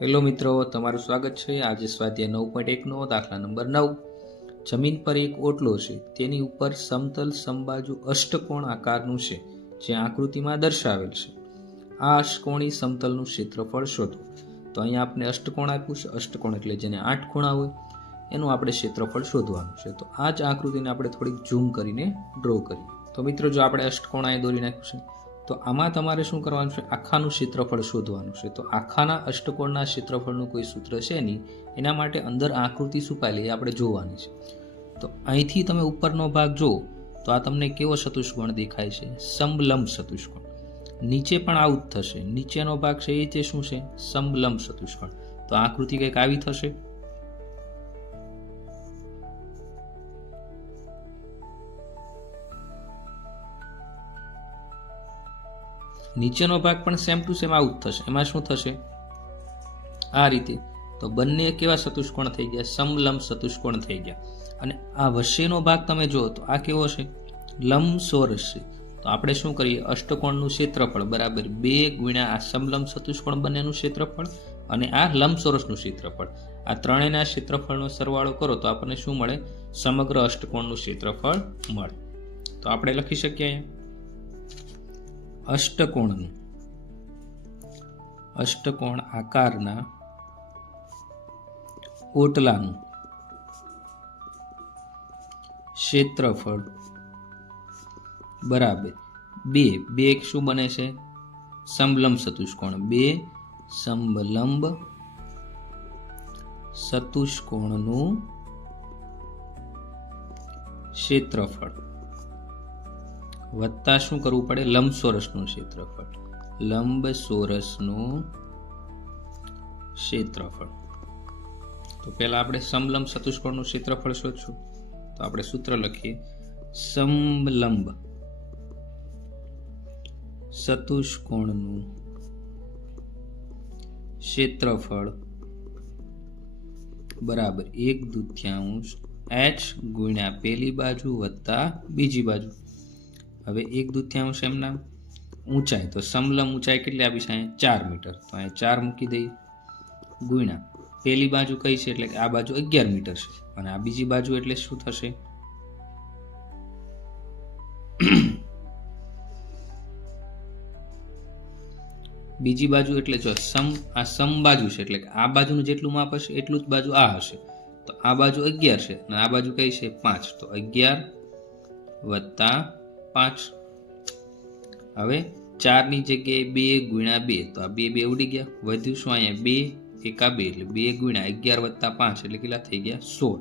Hello મિત્રો, તમારું સ્વાગત છે. આજે સ્વાધ્યાય 9.1નો દાખલા નંબર 9. જમીન પર એક ઓટલો છે, તેની ઉપર સમતલ સમબાજુ અષ્ટકોણ આકારનું છે, જે આકૃતિમાં દર્શાવેલ છે. આ અષ્ટકોણી સમતલનું ક્ષેત્રફળ શોધો. તો અહીંયા આપણે અષ્ટકોણ આપ્યું છે. અષ્ટકોણ એટલે જેને 8 ખૂણા હોય એનું આપણે ક્ષેત્રફળ શોધવાનું છે. તો આ જ આકૃતિને આપણે થોડીક ઝૂમ કરીને ડ્રો કરીએ. તો મિત્રો, જો આપણે અષ્ટકોણ અહીં દોરી નાખ્યું છે, તો આમાં તમારે શું કરવાનું છે? આખાનું ક્ષેત્રફળ શોધવાનું છે. તો આખાના અષ્ટકોણના ક્ષેત્રફળનું કોઈ સૂત્ર છે નહીં. એના માટે અંદર આકૃતિ છુપાયેલી એ આપણે જોવાની છે. તો અહીંથી તમે ઉપરનો ભાગ જુઓ તો આ તમને કેવો ચતુષ્કોણ દેખાય છે? સમલંબ ચતુષ્કોણ. નીચે પણ આવું જ થશે. નીચેનો ભાગ છે એ તે શું છે? સમલંબ ચતુષ્કોણ. તો આકૃતિ કંઈક આવી થશે. નીચેનો ભાગ પણ સેમ ટુ સેમ આવું જ થશે. એમાં શું થશે? આ રીતે. તો બંને કેવા ચતુષ્કોણ થઈ ગયા? સમલંબ ચતુષ્કોણ થઈ ગયા. અને આ વચ્ચેનો ભાગ તમે જુઓ તો આ કેવો છે? લંબચોરસ છે. તો આપણે શું કરીએ? અષ્ટકોણનું ક્ષેત્રફળ બરાબર 2 ગુણ્યા આ સમલંબ ચતુષ્કોણ બંનેનું ક્ષેત્રફળ અને આ લંબચોરસનું ક્ષેત્રફળ, આ ત્રણેયના ક્ષેત્રફળનો સરવાળો કરો તો આપણને શું મળે? સમગ્ર અષ્ટકોણનું ક્ષેત્રફળ મળે. તો આપણે લખી શકીએ અહીંયા અષ્ટકોણ આકારના ઓટલાનું ક્ષેત્રફળ બરાબર 2 શું બને છે? સમલંબ ચતુષ્કોણ. 2 સમલંબ ચતુષ્કોણનું ક્ષેત્રફળ વત્તા શું કરવું પડે? લંબચોરસનું ક્ષેત્રફળ. લંબચોરસનું ક્ષેત્રફળ. તો પહેલા આપણે સમલંબ ચતુષ્કોણનું ક્ષેત્રફળ શોધશું. તો આપણે સૂત્ર લખીએ. સમલંબ ચતુષ્કોણનું ક્ષેત્રફળ બરાબર 1/2 h ગુણ્યા પહેલી બાજુ વત્તા બીજી બાજુ. હવે 1/2 એમના ઊંચાઈ, તો સમલંબ ઊંચાઈ કેટલી આપી છે? 4 મીટર. તો અહીંયા 4 મૂકી દઈએ ગુણ્યા પહેલી બાજુ કઈ છે? એટલે કે આ બાજુ 11 મીટર છે અને આ બીજી બાજુ એટલે શું થશે? બીજી બાજુ એટલે જો આ સમબાજુ છે એટલે કે આ બાજુનું જેટલું માપ હશે એટલું જ બાજુ આ હશે. તો આ બાજુ 11 છે અને આ બાજુ કઈ છે? 5. તો 11 વત્તા 5. હવે 4 ની જગ્યાએ 2 ગુણ્યા 2, તો આ 2 ઉડી ગયા. વધ્યું શું? અહીંયા 2 એકા 2 એટલે 2 ગુણ્યા 11 વત્તા 5 એટલે કેટલા થઈ ગયા? 16.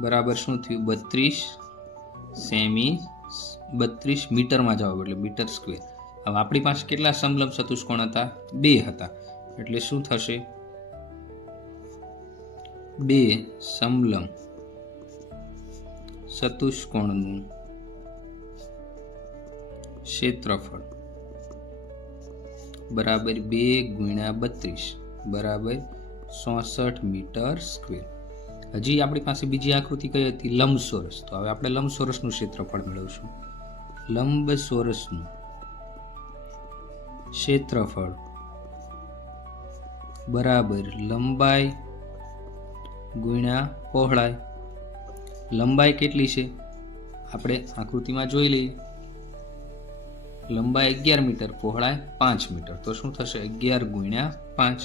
બરાબર શું થયું? 32 સેમી. 32 મીટરમાં જાવ એટલે મીટર સ્ક્વેર. હવે આપણી પાસે કેટલા સમલંબ ચતુષ્કોણ હતા? 2 હતા. એટલે શું થશે? 2 સમલંબ ચતુષ્કોણનું ક્ષેત્રફળ બરાબર 2 ગુણ્યા 32 બરાબર 64 મીટર સ્ક્વેર. હજી આપણી પાસે બીજી આકૃતિ કઈ હતી? લંબચોરસ. તો હવે આપણે લંબચોરસનું ક્ષેત્રફળ મેળવશું. લંબચોરસનું ક્ષેત્રફળ બરાબર લંબાઈ ગુણ્યા પહોળાઈ. લંબાઈ કેટલી છે? આપણે આકૃતિમાં જોઈ લઈએ. લંબાઈ 11 મીટર, પહોળાઈ 5 મીટર. તો શું થશે? 11 ગુણ્યા 5.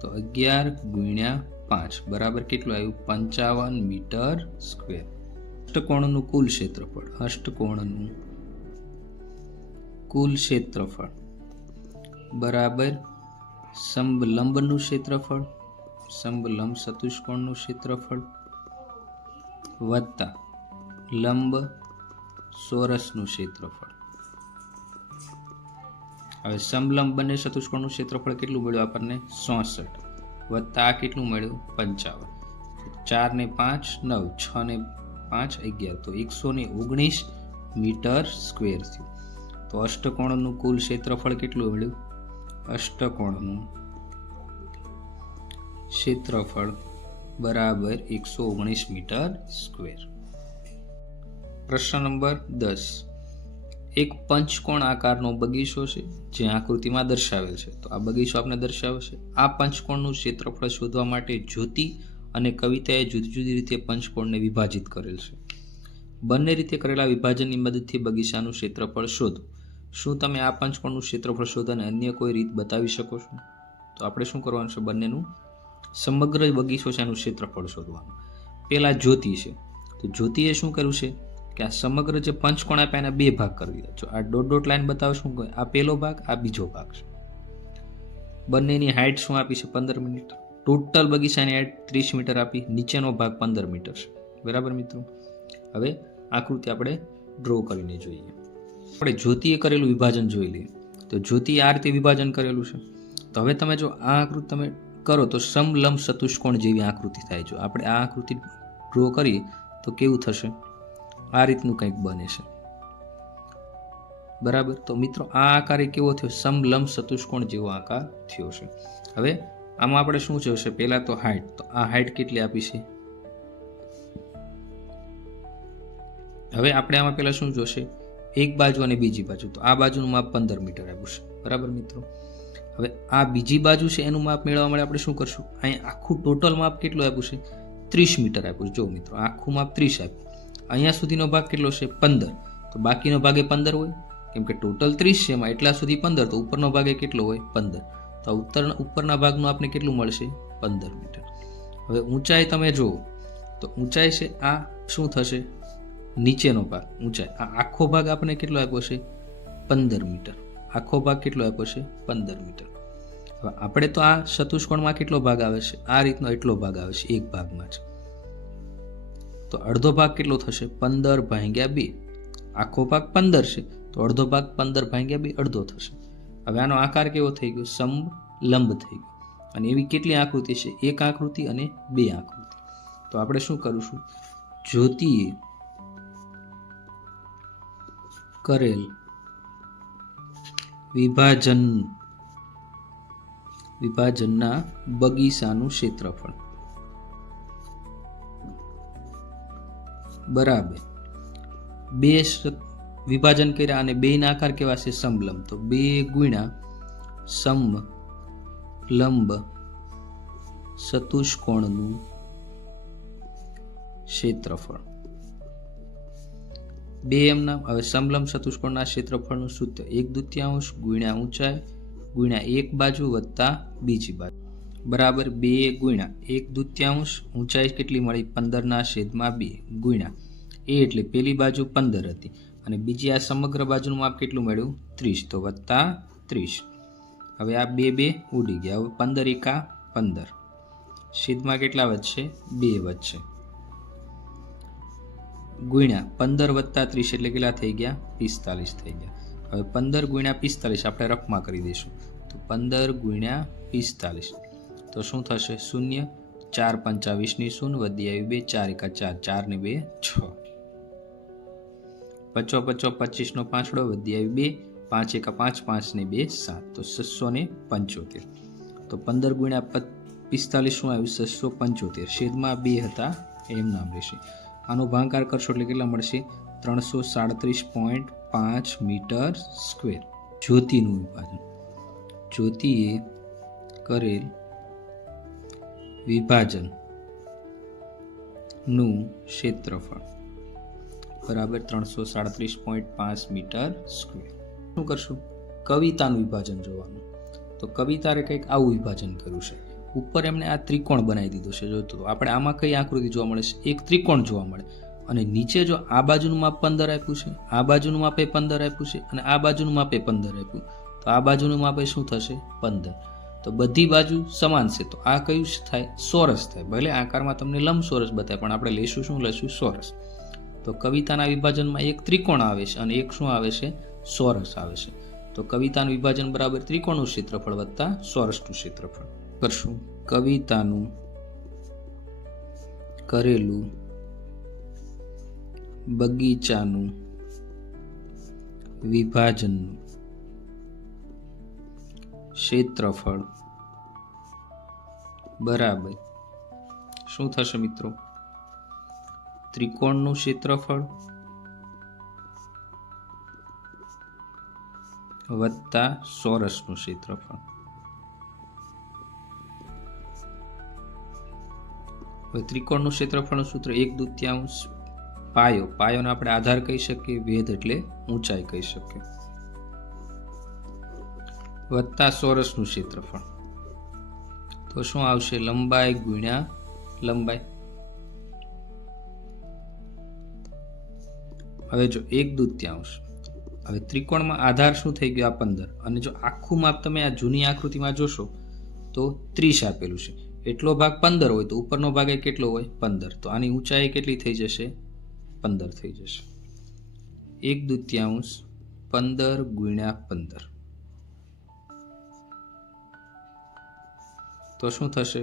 તો 11 ગુણ્યા 5 બરાબર કેટલું આવ્યું? 55 મીટર સ્ક્વેર. અષ્ટકોણનું કુલ ક્ષેત્રફળ. અષ્ટકોણનું કુલ ક્ષેત્રફળ બરાબર સમલંબનું ક્ષેત્રફળ, સમલંબ ચતુષ્કોણનું ક્ષેત્રફળ વત્તા લંબ ચોરસનું ક્ષેત્રફળ. હવે સમલંબ બંને ચતુષ્કોણનું ક્ષેત્રફળ કેટલું મળ્યું આપણને? 64 વત્તા આ કેટલું મળ્યું? 55. 4 ને 5 9, 6 ને 5 11, તો 119 મીટર સ્ક્વેર થયું. તો અષ્ટકોણનું કુલ ક્ષેત્રફળ કેટલું મળ્યું? અષ્ટકોણનું ક્ષેત્રફળ બરાબર 119 મીટર સ્ક્વેર. પ્રશ્ન નંબર 10. એક પંચકોણ આકારનો બગીચો છે જે આકૃતિમાં દર્શાવેલ છે. તો આ બગીચો આપણે દર્શાવે છે. આ પંચકોણનું ક્ષેત્રફળ શોધવા માટે જ્યોતિ અને કવિતાએ જુદી જુદી રીતે પંચકોણને વિભાજિત કરેલ છે. બંને રીતે કરેલા વિભાજનની મદદથી બગીચાનું ક્ષેત્રફળ શોધો. શું તમે આ પંચકોણનું ક્ષેત્રફળ શોધવાને અન્ય કોઈ રીત બતાવી શકો છો? તો આપણે શું કરવાનું છે, બંનેનું સમગ્ર બગીચો છે એનું ક્ષેત્રફળ શોધવાનું. પહેલા જ્યોતિ છે, તો જ્યોતિએ શું કર્યું છે કે આ સમગ્ર જે પંચકોણ આપ્યા એના બે ભાગ કરી દીધા. જો આ ડોટ ડોટ લાઈન બતાવે શું કહે, આ પહેલો ભાગ, આ બીજો ભાગ છે. બંનેની હાઇટ શું આપી છે, 15 મીટર. ટોટલ બગીચાની હાઇટ 30 મીટર આપી, નીચેનો ભાગ 15 મીટર છે. બરાબર મિત્રો. હવે આકૃતિ આપણે ડ્રો કરીને જોઈએ. આપણે જ્યોતિએ કરેલું વિભાજન જોઈ લઈએ. તો જ્યોતિએ આ રીતે વિભાજન કરેલું છે. તો હવે તમે જો આ આકૃતિ તમે કરો તો સમલંબ ચતુષ્કોણ જેવી આકૃતિ થાય. જો આપણે આ આકૃતિ ડ્રો કરીએ તો કેવું થશે, આ રીતનું કંઈક બને છે. બરાબર. તો મિત્રો આ આકાર કેવો થયો, સમલંબ ચતુષ્કોણ જેવો આકાર થયો છે. હવે આમાં આપણે શું જોશે, પહેલા તો હાઇટ. તો આ હાઇટ કેટલી આપી છે. હવે આપણે આમાં પહેલા શું જોશે, એક બાજુ અને બીજી બાજુ. તો આ બાજુનું માપ 15 મીટર આપ્યું છે. બરાબર મિત્રો. હવે આ બીજી બાજુ છે એનું માપ મેળવવા માટે આપણે શું કરશું, અહીંયા આખું ટોટલ માપ કેટલું આપ્યું છે, 30 મીટર આપ્યું છે. જો મિત્રો આખું માપ 30 આપ્યું. અહીંયા સુધીનો ભાગ કેટલો છે, 15. તો બાકીનો ભાગ એ 15 હોય, કેમ કે ટોટલ 30 છે, એમાં એટલા સુધી 15. તો ઉપરનો ભાગ એ કેટલો હોય, 15. તો ઉપરના ભાગનું આપણે કેટલું મળશે, 15 મીટર. હવે ઊંચાઈ તમે જુઓ તો ઊંચાઈ છે આ શું થશે, નીચેનો ભાગ ઊંચાઈ. આ આખો ભાગ આપણે કેટલો આપ્યો છે, 15 મીટર. આખો ભાગ કેટલો આપ્યો છે, 15 મીટર. હવે આપણે તો આ ચતુષ્કોણમાં કેટલો ભાગ આવે છે, આ રીતનો એટલો ભાગ આવે છે, એક ભાગમાં જ. તો અડધો ભાગ કેટલો થશે, 15 ભાગ્યા 2. આખો ભાગ 15 છે, તો અડધો ભાગ 15 ભાગ્યા 2 અડધો થશે. હવે આનો આકાર કેવો થઈ ગયો, સમલંબ થઈ ગયો. અને એવી કેટલી આકૃતિ છે, એક આકૃતિ અને બે આકૃતિ. તો આપણે શું કરીશું, જ્યોતિએ કરેલ વિભાજનના બગીચાનું ક્ષેત્રફળ બરાબર બે વિભાજન કર્યા અને બેના આકાર કેવા છે, સમલંબ. તો 2 ગુણ્યા સમલંબ ચતુષ્કોણનું ક્ષેત્રફળ. 2 એમના. હવે સમલંબ ચતુષ્કોણના ક્ષેત્રફળનું સૂત્ર 1/2 ગુણ્યા ઊંચાઈ ગુણ્યા એક બાજુ વત્તા બીજી બાજુ બરાબર 2 ગુણ્યા 1/2 ઊંચાઈ કેટલી મળી, 15/2 ગુણ્યા એ એટલે પેલી બાજુ 15 હતી અને બીજી આ સમગ્ર બાજુનું માપ કેટલું મળ્યું, 30. તો વત્તા 30. હવે આ 2 ઉડી ગયા. હવે 15 એકા 15, છેદમાં કેટલા વધશે, 2 વધશે. ગુણ્યા 15 વત્તા 30 એટલે કેટલા થઈ ગયા, 45 થઈ ગયા. હવે 15 ગુણ્યા 45 આપણે રફમાં કરી દઈશું. તો 15 ગુણ્યા 45 તો શું થશે, 0. 4 × 5 = 0, વધી આવી 2, 4 × 4, 4 ને 2 6. 50 × 25 નો પાંચડો, વધી આવી 2, 5 × 5, 5 ને 2 7. તો 675. તો 15 ગુણ્યા 45 શું આવ્યું, 675. છેદમાં 2 હતા એમ નામ રહેશે. આનો ભાગાકાર કરશો એટલે કેટલા મળશે, 337.5 મીટર સ્ક્વેર. જ્યોતિનું વિભાજન. જ્યોતિએ કરેલ વિભાજનનું ક્ષેત્રફળ બરાબર 337.5 મીટર સ્ક્વેર. શું કરશું, કવિતાનું વિભાજન જોવાનું. તો કવિતાએ કંઈક આવું વિભાજન કર્યું છે. ઉપર એમને આ ત્રિકોણ બનાવી દીધો છે. જો તો આપણે આમાં કઈ આકૃતિ જોવા મળે છે, એક ત્રિકોણ જોવા મળે. અને નીચે જો આ બાજુનું માપ 15 આપ્યું છે, આ બાજુનું માપ 15 આપ્યું છે અને આ બાજુનું માપ 15 આપ્યું. તો આ બાજુનું માપ શું થશે, 15. તો બધી બાજુ સમાન છે. તો આ કયું થાય, ચોરસ થાય. ભલે આકારમાં તમને લંબચોરસ બતાવે પણ આપણે લઈશું શું, લઈશું ચોરસ. તો કવિતાના વિભાજનમાં એક ત્રિકોણ આવે છે અને એક શું આવે છે, ચોરસ આવે છે. તો કવિતાનું વિભાજન બરાબર ત્રિકોણનું ક્ષેત્રફળ વત્તા ચોરસનું ક્ષેત્રફળ કરશું. કવિતાનું કરેલું બગીચાનું વિભાજનનું ક્ષેત્રફળ બરાબર શું થશે મિત્રો, ત્રિકોણનું ક્ષેત્રફળ વત્તા ચોરસનું ક્ષેત્રફળ. હવે ત્રિકોણનું ક્ષેત્રફળનું સૂત્ર 1/2 પાયો. પાયોને આપણે આધાર કહી શકીએ, વેધ એટલે ઊંચાઈ કહી શકીએ, વત્તા ચોરસનું ક્ષેત્રફળ. તો શું આવશે? લંબાઈ ગુણ્યા લંબાઈ. હવે જો 1/2, હવે ત્રિકોણમાં આધાર શું થઈ ગયો? આ 15. અને જો આખું માપ તમે આ જૂની આકૃતિમાં જોશો તો 30 આપેલું છે. એટલો ભાગ 15 હોય તો ઉપરનો ભાગ એ કેટલો હોય? 15. તો આની ઊંચાઈ કેટલી થઈ જશે? 15 થઈ જશે. 1/2 15 ગુણ્યા 15. તો શું થશે?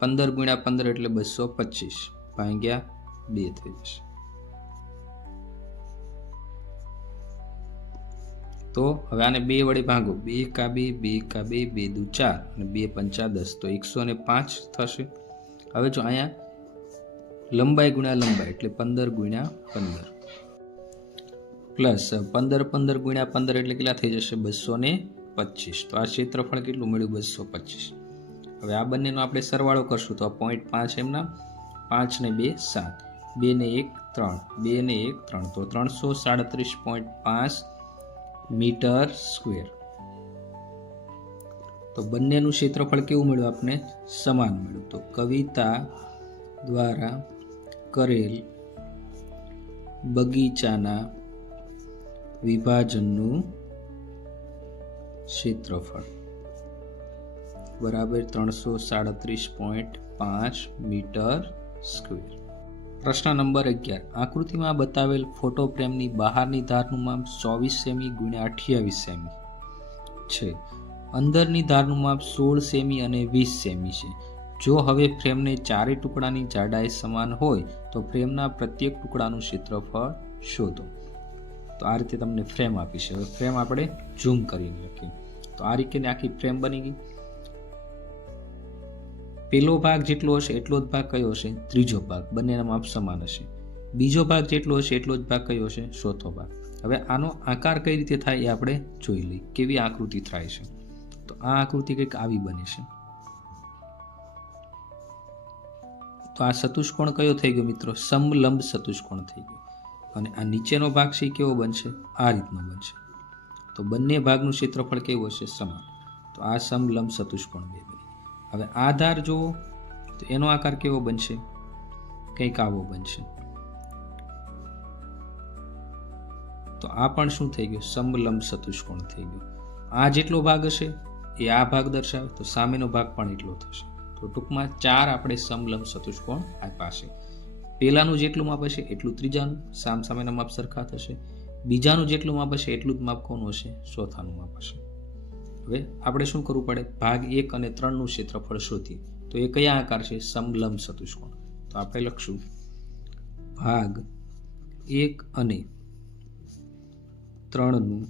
15 ગુણ્યા 15 એટલે 225 ભાગ્યા 2 થઈ જશે. તો હવે આને 2 વડે ભાગો. 2 કા 2, 2 કા 2, 2 દુ 4 અને 2 પંચા 10, તો 105 થશે. હવે જો અહીંયા લંબાઈ ગુણ્યા લંબાઈ એટલે 15 ગુણ્યા 15 પ્લસ 15 ગુણ્યા 15 એટલે કેટલા થઈ જશે? 225. તો આ ક્ષેત્રફળ કેટલું મળ્યું? 225. હવે આ બંનેનો આપણે સરવાળો કરશું તો 0.5 એમના 5 ને 2 7, 2 ને 1 3, 2 ને 1 3, તો 337.5 મીટર સ્ક્વેર. તો બંનેનું ક્ષેત્રફળ કેવું મળ્યું? આપણે સમાન મળ્યું. તો કવિતા દ્વારા કરેલ બગીચાના વિભાજનનું ક્ષેત્રફળ બરાબર 337.5 મીટર સ્ક્વેર. પ્રશ્ન નંબર 11. આકૃતિમાં બતાવેલ ફોટો ફ્રેમની બહારની ધારનું માપ 24 સેમી ગુણ્યા 28 સેમી છે. અંદરની ધારનું માપ 16 સેમી અને 20 સેમી છે. જો હવે ફ્રેમને ચારેય ટુકડાની જાડાઈ સમાન હોય તો ફ્રેમના પ્રત્યેક ટુકડાનું ક્ષેત્રફળ શોધો. તો આ રીતે તમને ફ્રેમ આપી છે. હવે ફ્રેમ આપણે ઝૂમ કરીને લખીએ. તો આ રીતે આખી ફ્રેમ બની ગઈ. પહેલો ભાગ જેટલો હશે એટલો જ ભાગ કયો હશે? ત્રીજો ભાગ. બંનેના માપ સમાન હશે. બીજો ભાગ જેટલો હશે એટલો જ ભાગ કયો હશે? ચોથો ભાગ. હવે આનો આકાર કઈ રીતે થાય એ આપણે જોઈ લઈએ. કેવી આકૃતિ થાય છે? તો આ આકૃતિ કંઈક આવી બને છે. તો આ ચતુષ્કોણ કયો થઈ ગયો મિત્રો? સમલંબ ચતુષ્કોણ થઈ ગયો. અને આ નીચેનો ભાગ છે કેવો બનશે? આ રીતનો બનશે. તો બંને ભાગનું ક્ષેત્રફળ કેવું હશે? સમાન. તો આ સમલંબ ચતુષ્કોણ બે બની. હવે આ ધાર જુઓ તો એનો આકાર કેવો બનશે? કંઈક આવો બનશે. તો આ પણ શું થઈ ગયું? સમલંબ ચતુષ્કોણ થઈ ગયો. આ જેટલો ભાગ હશે એ આ ભાગ દર્શાવે તો સામેનો ભાગ પણ એટલો થશે. તો ટૂંકમાં 4 આપણે સમલંબ ચતુષ્કોણ આપ્યા છે. પહેલાનું જેટલું માપ હશે એટલું ત્રીજાનું, સામસામેના માપ સરખા થશે. બીજાનું જેટલું માપ હશે એટલું જ માપ કોનું હશે? ચોથાનું માપ હશે. હવે આપણે શું કરવું પડે? ભાગ 1 અને 3 નું ક્ષેત્રફળ શોધીએ. તો એ કયા આકાર છે? સમલંબ ચતુષ્કોણ. તો આપણે લખશું ભાગ 1 અને 3 નું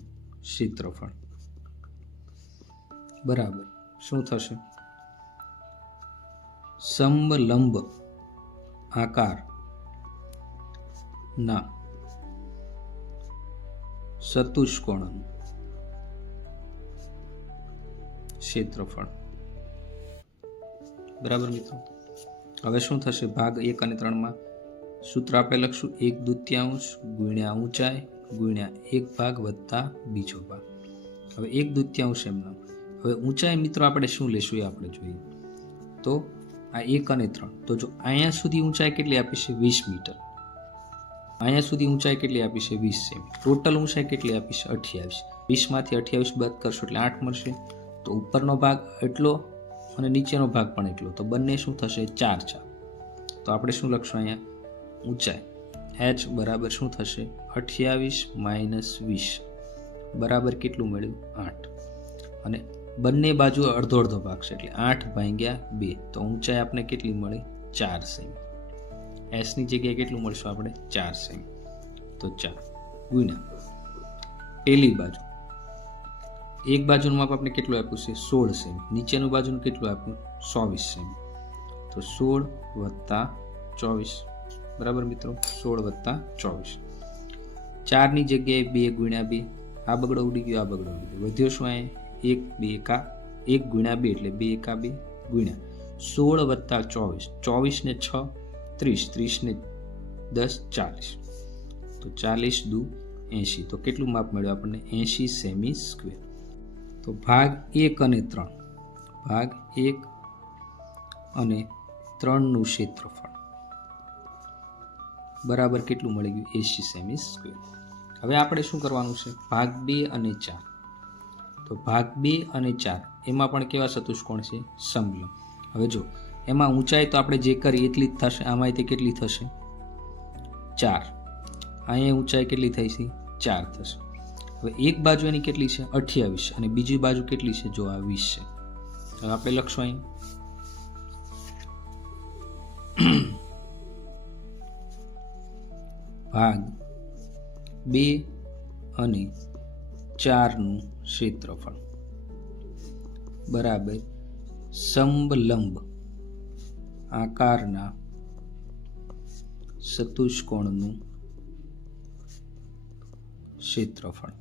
ક્ષેત્રફળ બરાબર શું થશે? સમલંબ આકાર ના ચતુષ્કોણનું ક્ષેત્રફળ. બરાબર મિત્રો. હવે શું થશે? ભાગ 1 અને 3 માં સૂત્ર આપણે લખશું 1/2 ગુણ્યા ઊંચાઈ ગુણ્યા 1 ભાગ વત્તા બીજો ભાગ. હવે 1/2 એમના. હવે ઊંચાઈ મિત્રો આપણે શું લેશું એ આપણે જોઈએ. તો આ 1 અને 3. તો જો અહીંયા સુધી ઊંચાઈ કેટલી આપી છે? 20 મીટર. અહીંયા સુધી ઊંચાઈ કેટલી આપી છે? 20 સેમી. ટોટલ ઊંચાઈ કેટલી આપી છે? 28. 20 માંથી 28 બાદ કરશો એટલે 8 મળશે. તો ઉપરનો ભાગ એટલો અને નીચેનો ભાગ પણ એટલો. તો બંને શું થશે? 4. તો આપણે શું લખશું અહીંયા? ઊંચાઈ h બરાબર શું થશે? 28 માઇનસ 20 બરાબર કેટલું મળ્યું? 8. અને બંને બાજુ અડધો અડધો ભાગ છે એટલે 8 ભાગ્યા 2. તો ઊંચાઈ આપણે કેટલી મળી? 4 સેમી. એસ ની જગ્યાએ કેટલું મળશું આપણે? 4 સેમી. તો 4 ગુણ્યા પેલી બાજુ એક બાજુનું માપ આપણે કેટલું આપ્યું છે? 16 સેમી. નીચેનું બાજુનું કેટલું આપ્યું? 24 સેમી. તો 16 વત્તા 24 બરાબર મિત્રો. 16 વત્તા 24. 4 ની જગ્યાએ 2 ગુણ્યા 2 આ બગડો ઉડી ગયો, આ બગડો ઉડી ગયો. વધ્યો શું અહીંયા? 1 2 એકા 1 ગુણ્યા 2 એટલે 2 એકા 2 ગુણ્યા 16 વત્તા 24, 24 ને 6 30, 30 ને 10 40. તો 40 દુ 80. તો કેટલું માપ મળ્યું આપણને? 80 સેમી સ્ક્વેર. તો ભાગ 1 અને 3, ભાગ 1 અને 3નું ક્ષેત્રફળ બરાબર કેટલું મળી ગયું? 80 સેમી સ્ક્વેર. હવે આપણે શું કરવાનું છે? ભાગ 2 અને 4. તો ભાગ 2 અને 4 એમાં પણ કેવા ચતુષ્કોણ છે? સમલંબ. હવે જો એમાં ઊંચાઈ તો આપણે જે કરી એટલી જ થશે, આમાં તે કેટલી થશે? 4. અહીંયા ઊંચાઈ કેટલી થઈ છે? 4 થશે. હવે એક બાજુ એની કેટલી છે? 28 અને બીજી બાજુ કેટલી છે? જો આ 20 છે. હવે આપણે લખશું અહીં ભાગ 2 અને 4નું ક્ષેત્રફળ બરાબર સમલંબ આકારના ચતુષ્કોણનું ક્ષેત્રફળ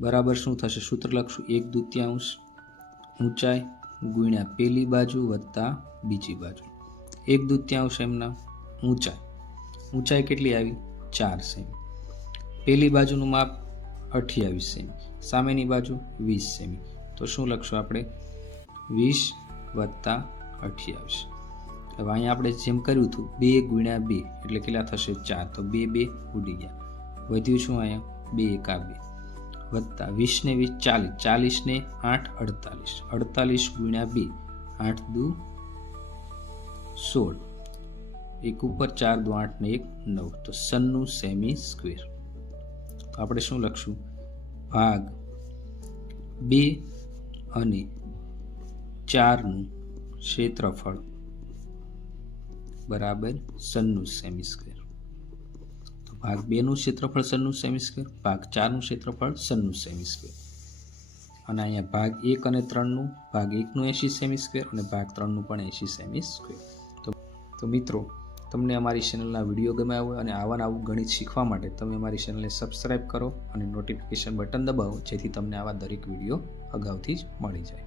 બરાબર શું થશે? સૂત્ર લખશું 1/2 ઊંચાઈ ગુણ્યા પેલી બાજુ વત્તા બીજી બાજુ. 1/2 એમના ઊંચાઈ કેટલી આવી? 4 સેમી. પેલી બાજુનું માપ 28 સેમી, સામેની બાજુ 20 સેમી. તો શું લખશું આપણે? 20 વત્તા 28. હવે અહીંયા આપણે જેમ કર્યું હતું 2 ગુણ્યા 2 એટલે કેટલા થશે? 4. તો 2 2 ઉડી ગયા. વધ્યું શું અહીંયા? 2 એકા 2 વત્તા 20 ને 20 40, 40 ને 8 48, 48 ગુણ્યા 2 8 દુ 16, એક ઉપર 4 દુ 8 ને 1 9. તો 96 સેમી સ્ક્વેર. તો આપણે શું લખશું? ભાગ 2 અને 4નું ક્ષેત્રફળ બરાબર 96 સેમી સ્ક્વેર. તો ભાગ 2નું ક્ષેત્રફળ 96 સેમી સ્ક્વેર, ભાગ 4નું ક્ષેત્રફળ 96 સેમી સ્ક્વેર. અને અહીંયા ભાગ 1 અને 3નું, ભાગ 1નું 80 સેમી સ્ક્વેર અને ભાગ 3નું પણ 80 સેમી સ્ક્વેર. તો મિત્રો, તમને અમારી ચેનલના વિડીયો ગમ્યા હોય અને આવું ગણિત શીખવા માટે તમે અમારી ચેનલને સબસ્ક્રાઈબ કરો અને નોટિફિકેશન બટન દબાવો, જેથી તમને આવા દરેક વિડીયો અગાઉથી જ મળી જાય.